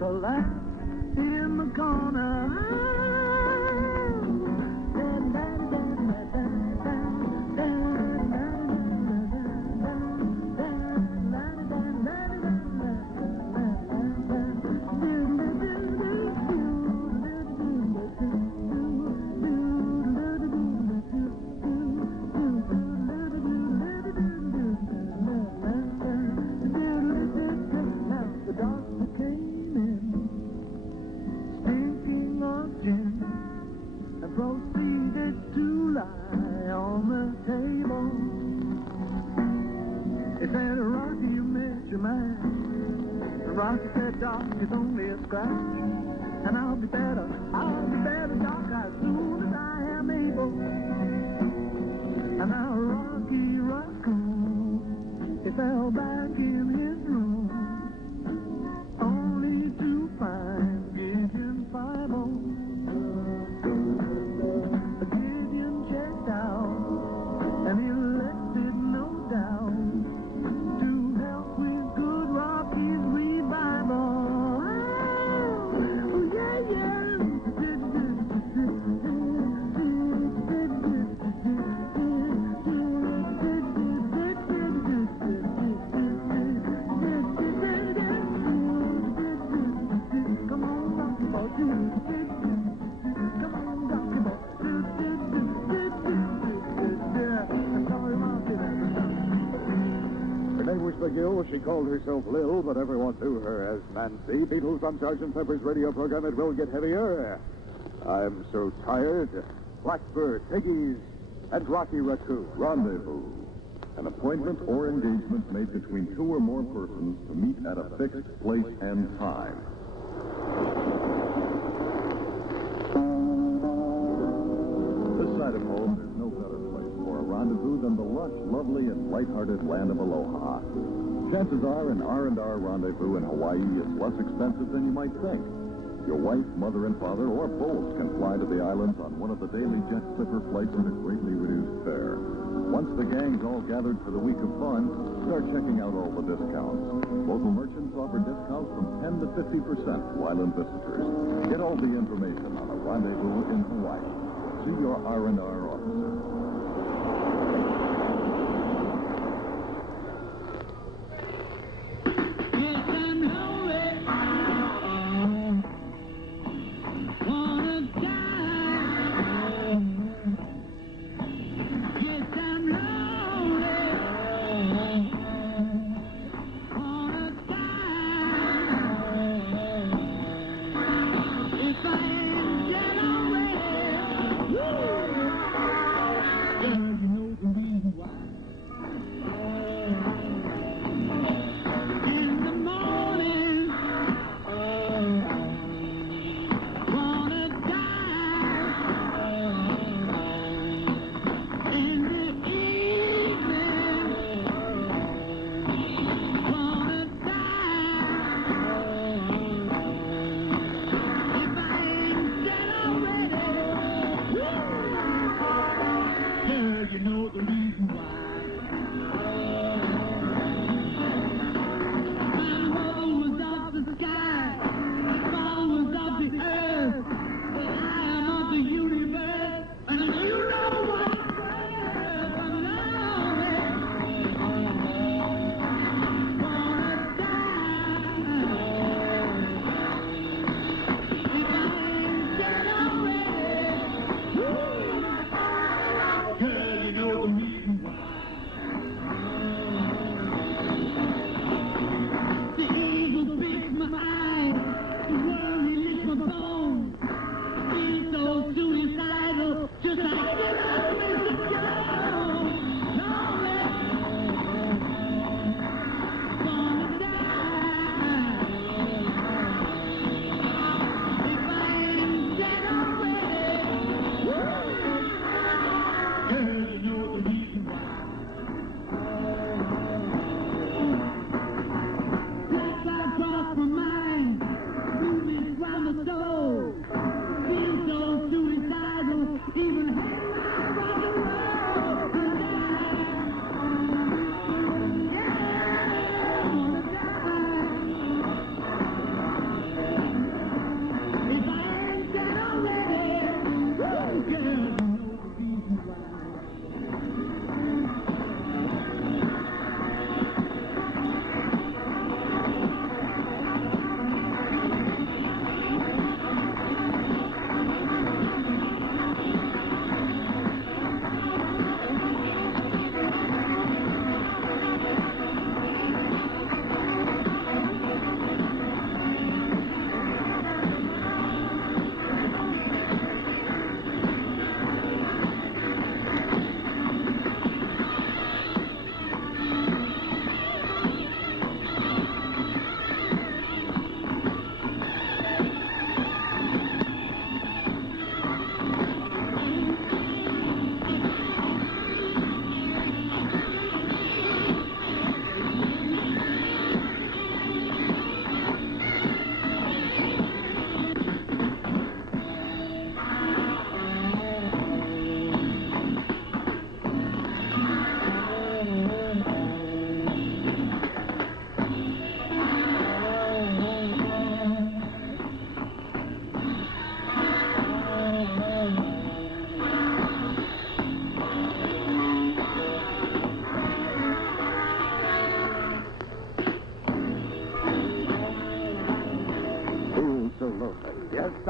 collapse in the corner. Rocky said, Doc, it's only a scratch, and I'll be better, Doc, as soon as I am able. And now Rocky Raccoon, he fell back in his room, only to find Gideon 5-0. Gideon checked out, and he elected, no doubt, to help with good Rocky's revival. Oh, yeah, yeah. Come on, Rocky Boy. Come on, Rocky Boy. Sorry, Rocky. Her name was McGill. She called herself Lil, but everyone knew her as Nancy. Beatles on Sgt. Pepper's radio program. It will get heavier. I'm so tired. Blackbird, Piggies, and Rocky Raccoon. Rendezvous. An appointment or engagement made between two or more persons to meet at a fixed place and time. This side of home, there's no better place for a rendezvous than the lush, lovely, and lighthearted land of Aloha. Chances are an R&R rendezvous in Hawaii is less expensive than you might think. Your wife, mother, and father, or both can fly to the islands on one of the daily jet clipper flights at a greatly reduced fare. Once the gang's all gathered for the week of fun, start checking out all the discounts. Local merchants offer discounts from 10 to 50% to island visitors. Get all the information on a rendezvous in Hawaii. See your R&R officer.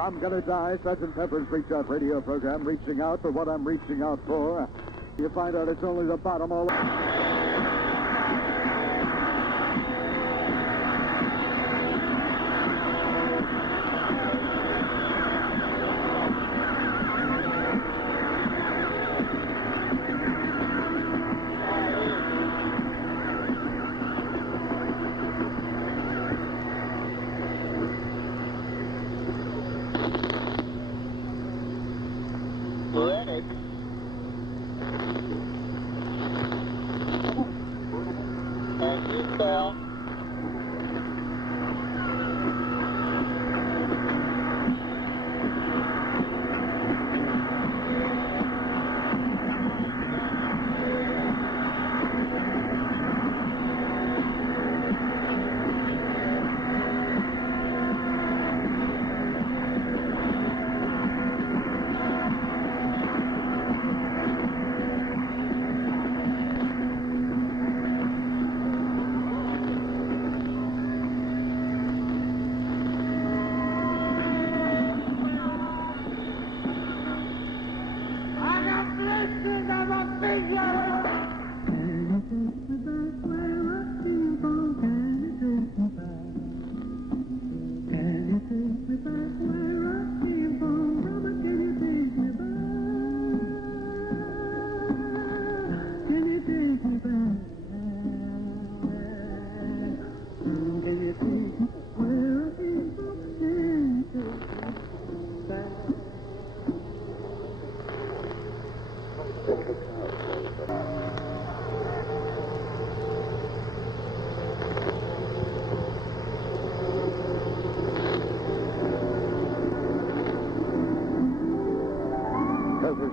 I'm gonna die. Sergeant Pepper's Reach Out radio program, reaching out for what I'm reaching out for. You find out it's only the bottom all... Ready. And you fell.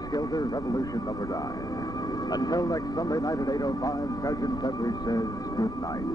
Skelter, Revolution number 9. Until next Sunday night at 8:05, Sergeant Pepper says good night.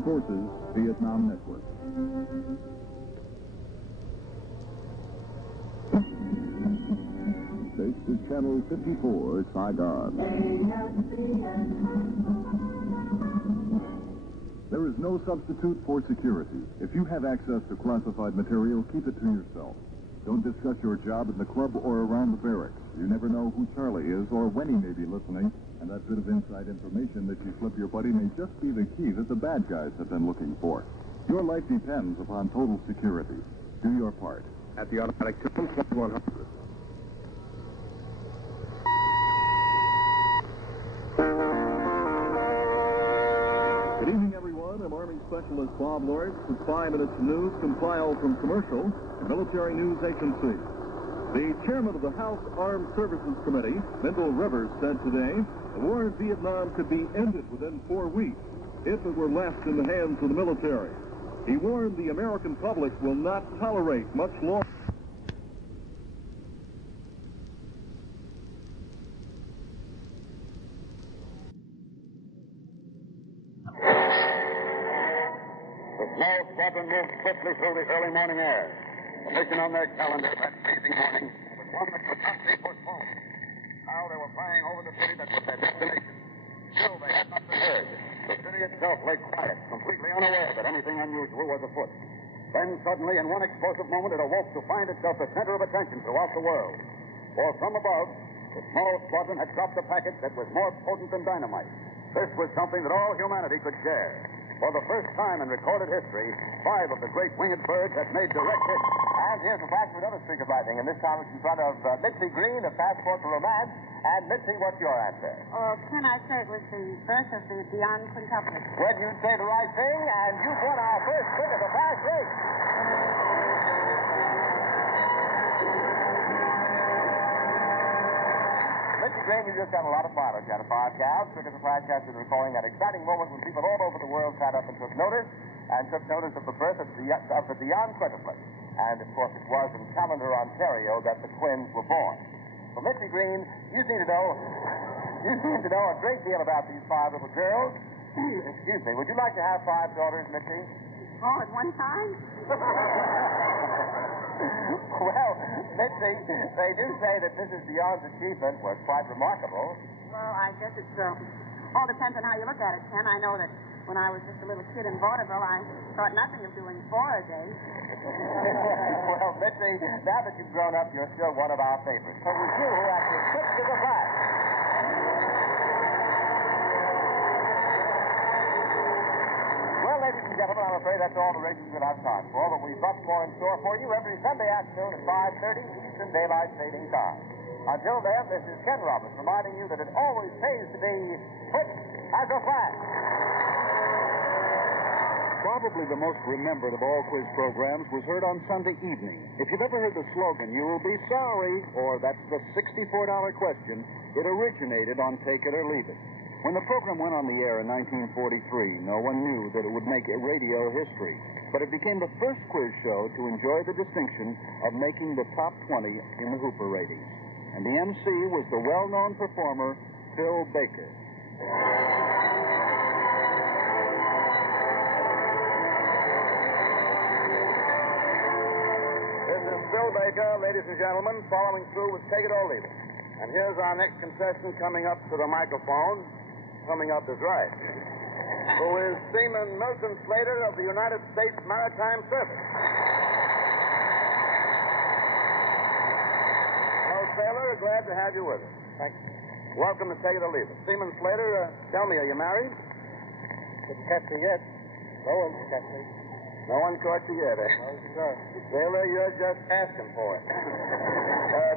Armed Forces Vietnam Network. This is Channel 54, Saigon. There is no substitute for security. If you have access to classified material, keep it to yourself. Don't discuss your job in the club or around the barracks. You never know who Charlie is or when he may be listening, and that bit of inside information that you slip your buddy may just be the key that the bad guys have been looking for. Your life depends upon total security. Do your part. At the automatic tune, 2100. Good evening, everyone. I'm Army Specialist Bob Lawrence with 5 minutes of news compiled from Commercial, the military news agency. The chairman of the House Armed Services Committee, Mendel Rivers, said today the war in Vietnam could be ended within 4 weeks if it were left in the hands of the military. He warned the American public will not tolerate much longer. The small squadron moved swiftly through the early morning air. The mission on their calendar that freezing morning was one that could not be postponed. Now they were flying over the city that was their destination. Still, they had not been heard. The city itself lay quiet, completely unaware that anything unusual was afoot. Then suddenly, in one explosive moment, it awoke to find itself the center of attention throughout the world. For from above, the small squadron had dropped a package that was more potent than dynamite. This was something that all humanity could share. For the first time in recorded history, 5 of the great winged birds had made direct hits. And here's a flash of another streak of lightning, and this time it's in front of Mitzi Green, a passport to romance. And Mitzi, what's your answer? Can I say it was the birth of the Beyond Quintuplet? Well, you say the right thing, and you've won our first pick of the fast race. Mitzi Green, you just got a lot of fun on Channel 5 cows. Trick of the Flashcast is recalling that exciting moment when people all over the world sat up and took notice of the birth of the Beyond Quintuplet. And, of course, it was in Callander, Ontario, that the twins were born. Well, Mitzi Green, you seem to know a great deal about these 5 little girls. Excuse me, would you like to have 5 daughters, Mitzi? All at one time? Well, Mitzi, they do say that Mrs. Beyond's achievement was quite remarkable. Well, I guess it's all depends on how you look at it, Ken. I know that when I was just a little kid in vaudeville, I thought nothing of doing 4 a day. Well, Mitzi, now that you've grown up, you're still one of our favorites. So it was you who actually tripped to the flash. Well, ladies and gentlemen, I'm afraid that's all the races we'll have time for, but we've got more in store for you every Sunday afternoon at 5:30 Eastern Daylight Saving Time. Until then, this is Ken Roberts reminding you that it always pays to be quick as a flash. Probably the most remembered of all quiz programs was heard on Sunday evening. If you've ever heard the slogan, "You will be sorry," or "That's the $64 question," it originated on Take It or Leave It. When the program went on the air in 1943, no one knew that it would make radio history. But it became the first quiz show to enjoy the distinction of making the top 20 in the Hooper ratings. And the MC was the well-known performer, Phil Baker. This is Phil Baker, ladies and gentlemen, following through with Take It or Leave It. And here's our next contestant coming up to the microphone. Coming up is right. Who is Seaman Milton Slater of the United States Maritime Service. Well, sailor, glad to have you with us. Thanks. Welcome to Take It or Leave It. Seaman Slater, tell me, are you married? Didn't catch me yet. No one's catch me. No one caught you yet, eh? No, sir. Sailor, you're just asking for it.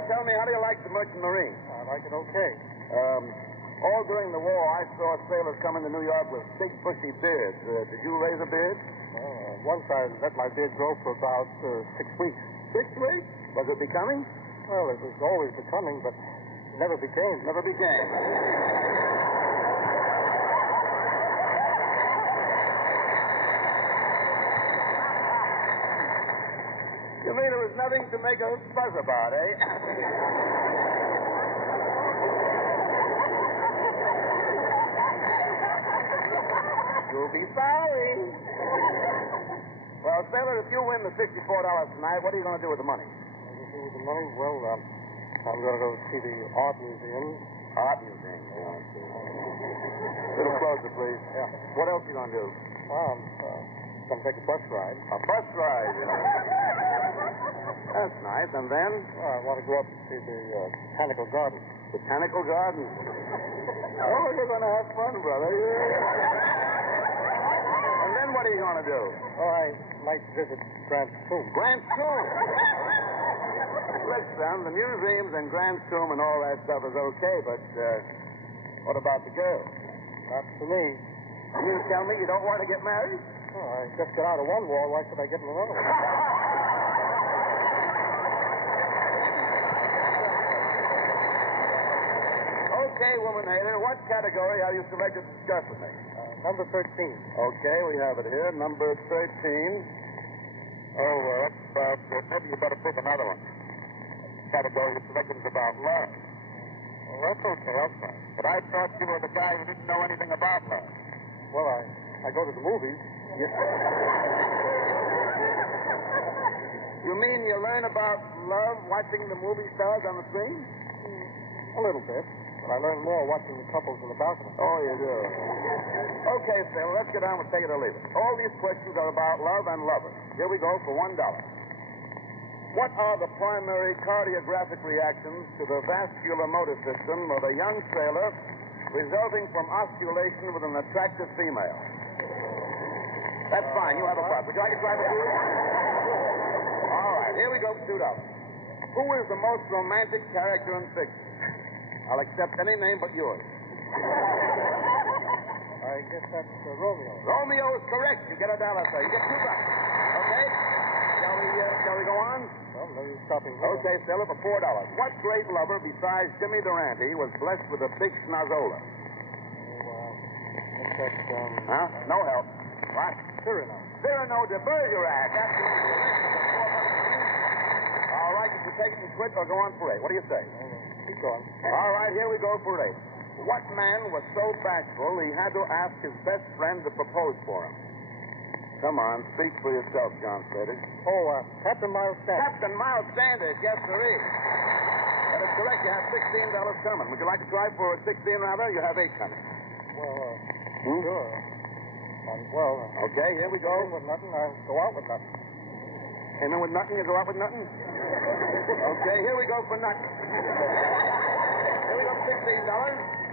Tell me, how do you like the Merchant Marine? I like it okay. All during the war, I saw sailors come into New York with big, bushy beards. Did you raise a beard? Well, once I let my beard grow for about 6 weeks. 6 weeks? Was it becoming? Well, it was always becoming, but it never became. Never became. You mean there was nothing to make a fuss about, eh? you'll be sorry. Well, Sailor, if you win the $64 tonight, what are you going to do with the money? With the money? Well, I'm going to go see the art museum. Art museum. A little closer, please. Yeah. What else are you going to do? Well, I'm going to take a bus ride. A bus ride. That's nice. And then? Well, I want to go up and see the botanical garden. Botanical garden? Oh, you're going to have fun, brother. And then what are you going to do? Oh, I might visit Grant's tomb. Grant's tomb? Look, son, the museums and Grant's tomb and all that stuff is okay, but what about the girl? Not for me. You mean to tell me you don't want to get married? Oh, I just got out of one wall. Why should I get in another one? Okay, woman hater, what category are you selected to discuss with me? Number 13. Okay, we have it here. Number 13. Oh, maybe you better pick another one. Category you selected is about love. Well, that's okay. I'll try. But I thought you were the guy who didn't know anything about love. Well, I go to the movies. You mean you learn about love watching the movie stars on the screen? A little bit. But I learn more watching the couples in the balcony. Oh, you do. Okay, Sailor, let's get on with take it or leave it. All these questions are about love and lovers. Here we go for $1. What are the primary cardiographic reactions to the vascular motor system of a young sailor resulting from osculation with an attractive female? That's fine. You have a buck. Would you like to try for $2? All right, here we go for $2. Who is the most romantic character in fiction? I'll accept any name but yours. I guess that's Romeo. Romeo is correct. You get $1, sir. You get $2. Okay? Shall we go on? Well, no use stopping here. Okay, Stella, for $4. What great lover besides Jimmy Durante was blessed with a big schnozola? What's that, Huh? No help. What? Cyrano. Cyrano de Bergerac. That's correct. All right, you can take it and quit or go on parade. What do you say? Keep going. All right, here we go for 8. What man was so bashful he had to ask his best friend to propose for him? Come on, speak for yourself, John Slater. Oh, Captain Miles Sanders. Captain Miles Sanders, yes, sirree. That is correct. You have $16 coming. Would you like to try for 16 rather? You have 8 coming. Well, sure. Okay, here we go. Came in with nothing, I go out with nothing. Came in with nothing, you go out with nothing? Okay, here we go for nothing. Here we go for $16.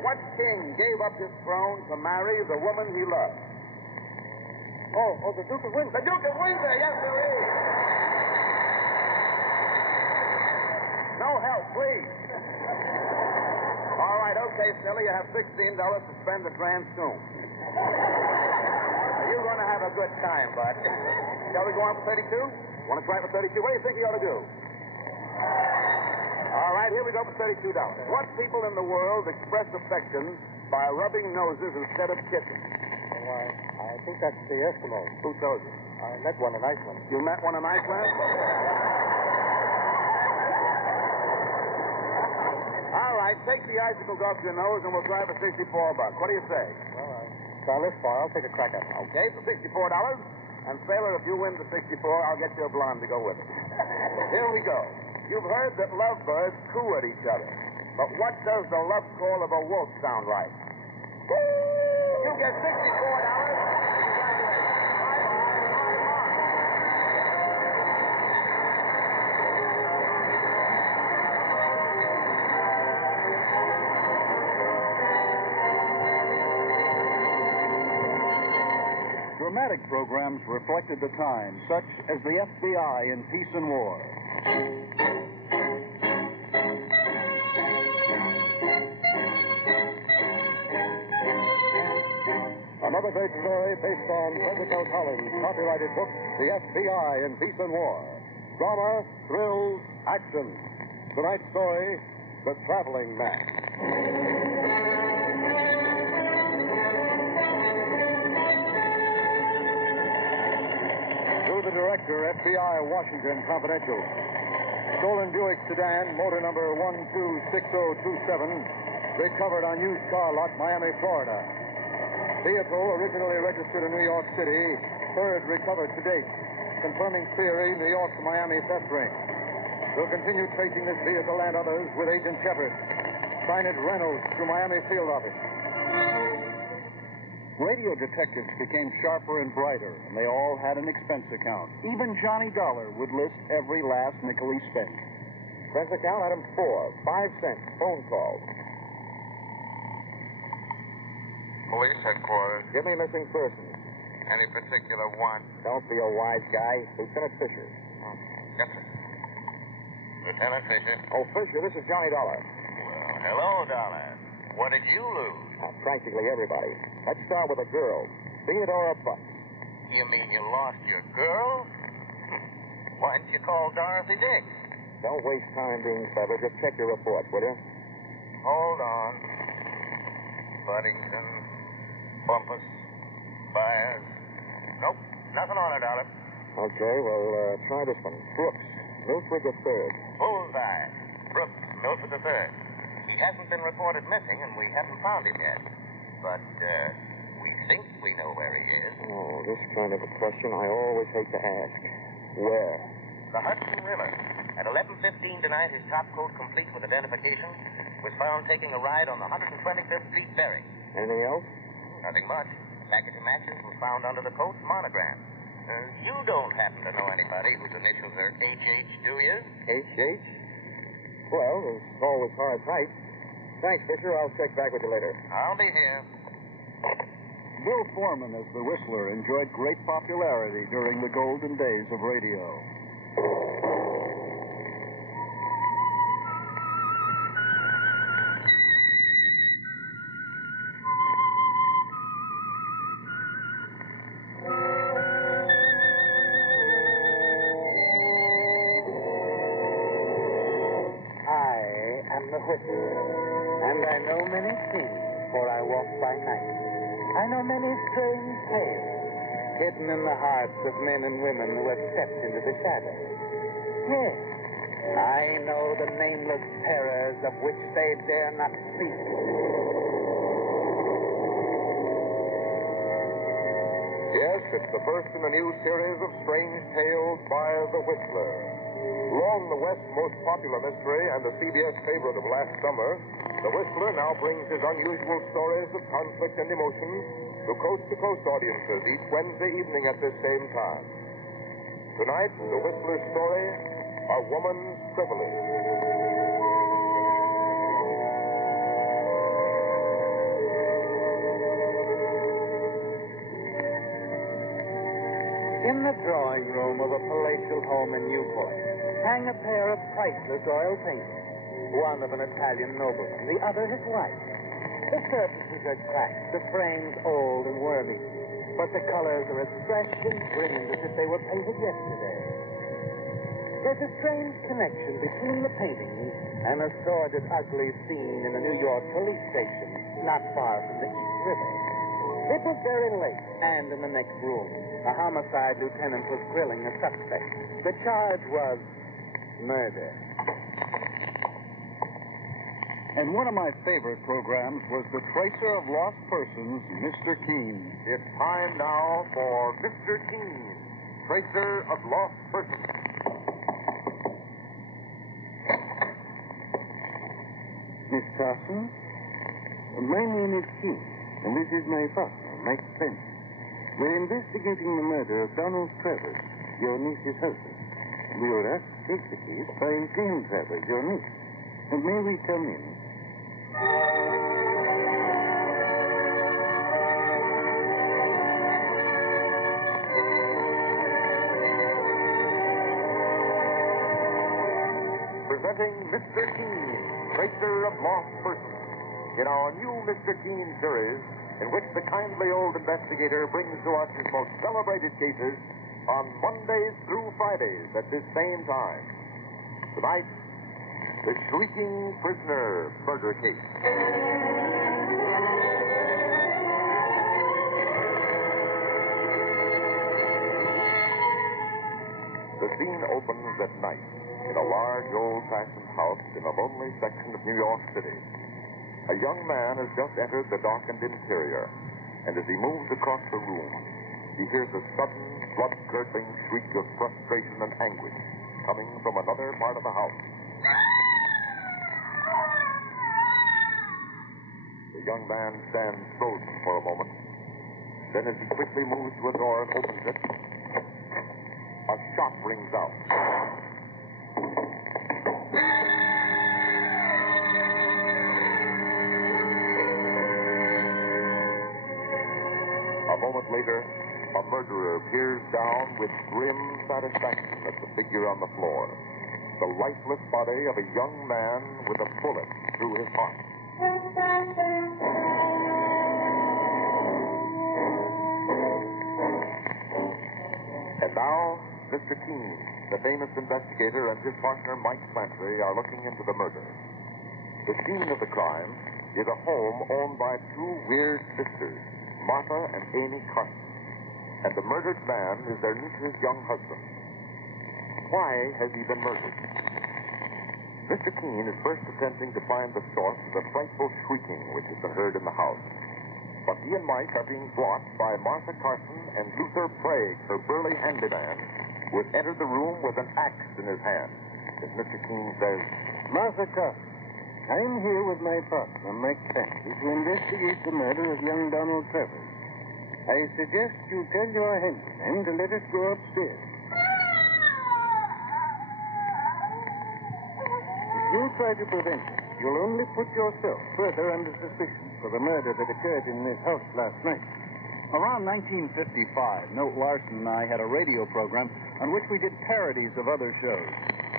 What king gave up his throne to marry the woman he loved? Oh, the Duke of Windsor. The Duke of Windsor, yes, there is. No help, please. All right, okay, Silly, you have $16 to spend at Grant's tomb. You're going to have a good time, bud. Shall we go on for 32? Want to try for 32? What do you think you ought to do? All right, here we go for $32. What people in the world express affection by rubbing noses instead of kissing? Well, I think that's the Eskimos. Who told you? I met one in Iceland. You met one in Iceland? All right, take the icicles off your nose and we'll try for $64. What do you say? Well, I've gone this far. I'll take a crack at it. Okay, for $64. And, Sailor, if you win the 64, I'll get you a blonde to go with it. Here we go. You've heard that lovebirds coo at each other. But what does the love call of a wolf sound like? You get $64. Dramatic programs reflected the time, such as the FBI in Peace and War. Another great story based on Frederick L. Collins' copyrighted book, The FBI in Peace and War. Drama, thrills, action. Tonight's story, The Traveling Man. To the director, FBI, Washington, Confidential. Stolen Buick sedan, motor number 126027, recovered on used car lot, Miami, Florida. Vehicle originally registered in New York City, third recovered to date, confirming theory New York to Miami theft ring. We'll continue tracing this vehicle and others with Agent Shepard. Signage Reynolds through Miami field office. Radio detectives became sharper and brighter, and they all had an expense account. Even Johnny Dollar would list every last nickel he spent. Expense account item 4, 5 cents, phone call. Police headquarters. Give me missing person. Any particular one? Don't be a wise guy. Lieutenant Fisher. Yes, sir. Lieutenant Fisher. Oh, Fisher, this is Johnny Dollar. Well, hello, Dollar. What did you lose? Practically everybody. Let's start with a girl. Theodora Buck. You mean you lost your girl? Why didn't you call Dorothy Dix? Don't waste time being clever. Just check your report, will you? Hold on. Buddington, Bumpus, Byers. Nope, nothing on it, Dollar. Okay, well, try this one. Brooks, Milford III. Bullseye. Brooks, Milford III. He hasn't been reported missing, and we haven't found him yet. But, we think we know where he is. Oh, this kind of a question I always hate to ask. Where? The Hudson River. At 11:15 tonight, his top coat, complete with identification, was found taking a ride on the 125th Street ferry. Anything else? Nothing much. Package of matches was found under the coat, monogrammed. You don't happen to know anybody whose initials are H.H., do you? H.H.? Well, it's always hard tight. Thanks, Fisher. I'll check back with you later. I'll be here. Bill Foreman, as the Whistler, enjoyed great popularity during the golden days of radio. I am the Whistler, and I know many things, for I walk by night. I know many strange tales, hidden in the hearts of men and women who have stepped into the shadows. Yes, I know the nameless terrors of which they dare not speak. Yes, it's the first in a new series of strange tales by The Whistler. Long the West's most popular mystery and the CBS favorite of last summer, The Whistler now brings his unusual stories of conflict and emotion to coast-to-coast audiences each Wednesday evening at this same time. Tonight, The Whistler's story, A Woman's Privilege. In the drawing room of a palatial home in Newport hang a pair of priceless oil paintings, one of an Italian nobleman, the other his wife. The surfaces are cracked, the frames old and wormy, but the colors are as fresh and brilliant as if they were painted yesterday. There's a strange connection between the paintings and a sordid, ugly scene in a New York police station not far from the East River. It was very late, and in the next room, a homicide lieutenant was grilling a suspect. The charge was murder. And one of my favorite programs was The Tracer of Lost Persons, Mr. Keene. It's time now for Mr. Keene, Tracer of Lost Persons. Miss Carson, my name is Keene, and this is my partner, Mike Spence. We're investigating the murder of Donald Travers, your niece's husband. We were asked to take the case by Jane Travers, your niece. And may we come in? Presenting Mr. Keene, Tracer of Lost Persons, in our new Mr. Keene series, in which the kindly old investigator brings to us his most celebrated cases on Mondays through Fridays at this same time. Tonight, the Shrieking Prisoner murder case. The scene opens at night in a large old-fashioned house in a lonely section of New York City. A young man has just entered the darkened interior. And as he moves across the room, he hears a sudden, blood-curdling shriek of frustration and anguish coming from another part of the house. The young man stands frozen for a moment. Then as he quickly moves to a door and opens it, a shot rings out. A moment later, a murderer peers down with grim satisfaction at the figure on the floor. The lifeless body of a young man with a bullet through his heart. And now, Mr. Keene, the famous investigator, and his partner, Mike Clancy, are looking into the murder. The scene of the crime is a home owned by two weird sisters, Martha and Amy Carson. And the murdered man is their niece's young husband. Why has he been murdered? Mr. Keene is first attempting to find the source of the frightful shrieking which has been heard in the house. But he and Mike are being blocked by Martha Carson and Luther Prague, her burly handyman, who has entered the room with an axe in his hand. As Mr. Keene says, Martha Carson, I'm here with my partner, Mike Clancy, to investigate the murder of young Donald Travers. I suggest you tell your handyman to let us go upstairs. If you try to prevent it, you'll only put yourself further under suspicion for the murder that occurred in this house last night. Around 1955, Milt Larson and I had a radio program on which we did parodies of other shows.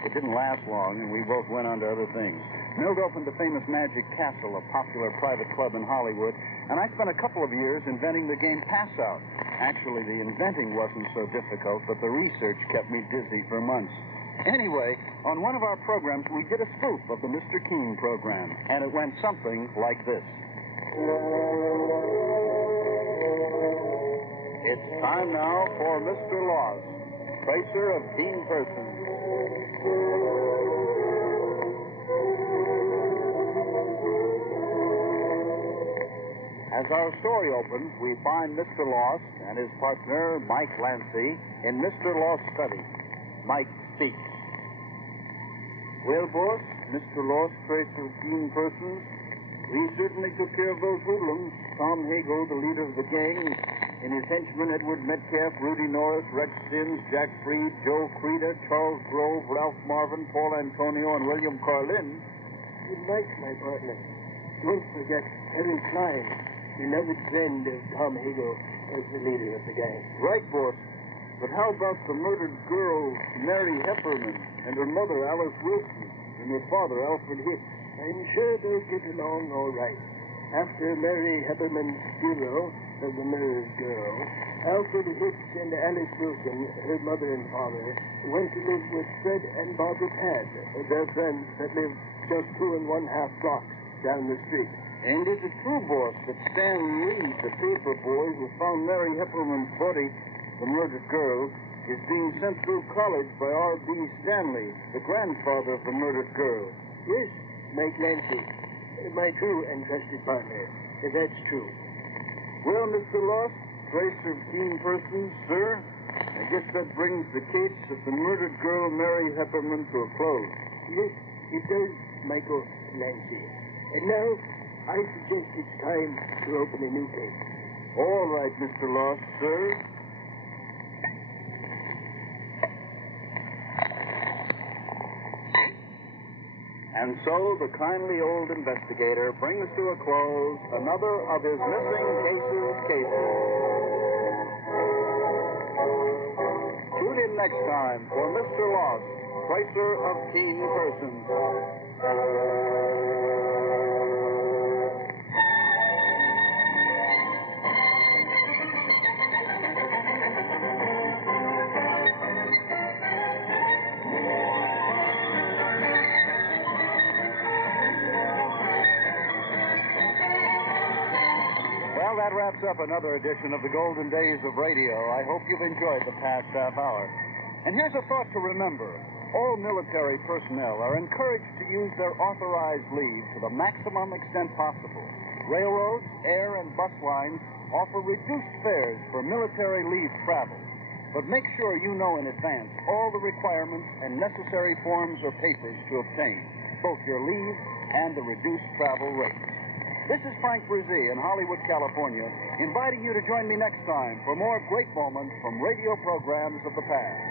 It didn't last long, and we both went on to other things. Milt opened the famous Magic Castle, a popular private club in Hollywood, and I spent a couple of years inventing the game Pass-Out. Actually, the inventing wasn't so difficult, but the research kept me dizzy for months. Anyway, on one of our programs, we did a spoof of the Mr. Keene program, and it went something like this. It's time now for Mr. Lost, tracer of keen persons. As our story opens, we find Mr. Lost and his partner, Mike Clancy, in Mr. Lost's study. Mike speaks. Well, boss, Mr. Lost, tracer of keen persons, we certainly took care of those hoodlums. Tom Hago, the leader of the gang, and his henchmen Edward Metcalf, Rudy Norris, Rex Sims, Jack Freed, Joe Creda, Charles Grove, Ralph Marvin, Paul Antonio, and William Carlin. Good night, my partner. Don't forget Harry Klein, beloved friend of Tom Hago, as the leader of the gang. Right, boss. But how about the murdered girl, Mary Hepperman, and her mother, Alice Wilson, and her father, Alfred Hicks? I'm sure they'll get along all right. After Mary Hepperman's funeral of the murdered girl, Alfred Hicks and Alice Wilson, her mother and father, went to live with Fred and Barbara Padd, their friends that lived just 2 1/2 blocks down the street. And is it true, boss, that Stan Lee, the paper boy who found Mary Hepperman's body, the murdered girl, is being sent through college by R.B. Stanley, the grandfather of the murdered girl? Yes, Mike Clancy, my true and trusted partner. That's true. Well, Mr. Lost, tracer of keen persons, sir, I guess that brings the case of the murdered girl, Mary Hepperman, to a close. Yes, it does, Michael Clancy. And now, I suggest it's time to open a new case. All right, Mr. Lost, sir. And so the kindly old investigator brings to a close another of his missing cases. Tune in next time for Mr. Lost, tracer of keen persons. Well, that wraps up another edition of the Golden Days of Radio. I hope you've enjoyed the past half hour. And here's a thought to remember. All military personnel are encouraged to use their authorized leave to the maximum extent possible. Railroads, air, and bus lines offer reduced fares for military leave travel. But make sure you know in advance all the requirements and necessary forms or papers to obtain both your leave and the reduced travel rates. This is Frank Brzee in Hollywood, California, inviting you to join me next time for more great moments from radio programs of the past.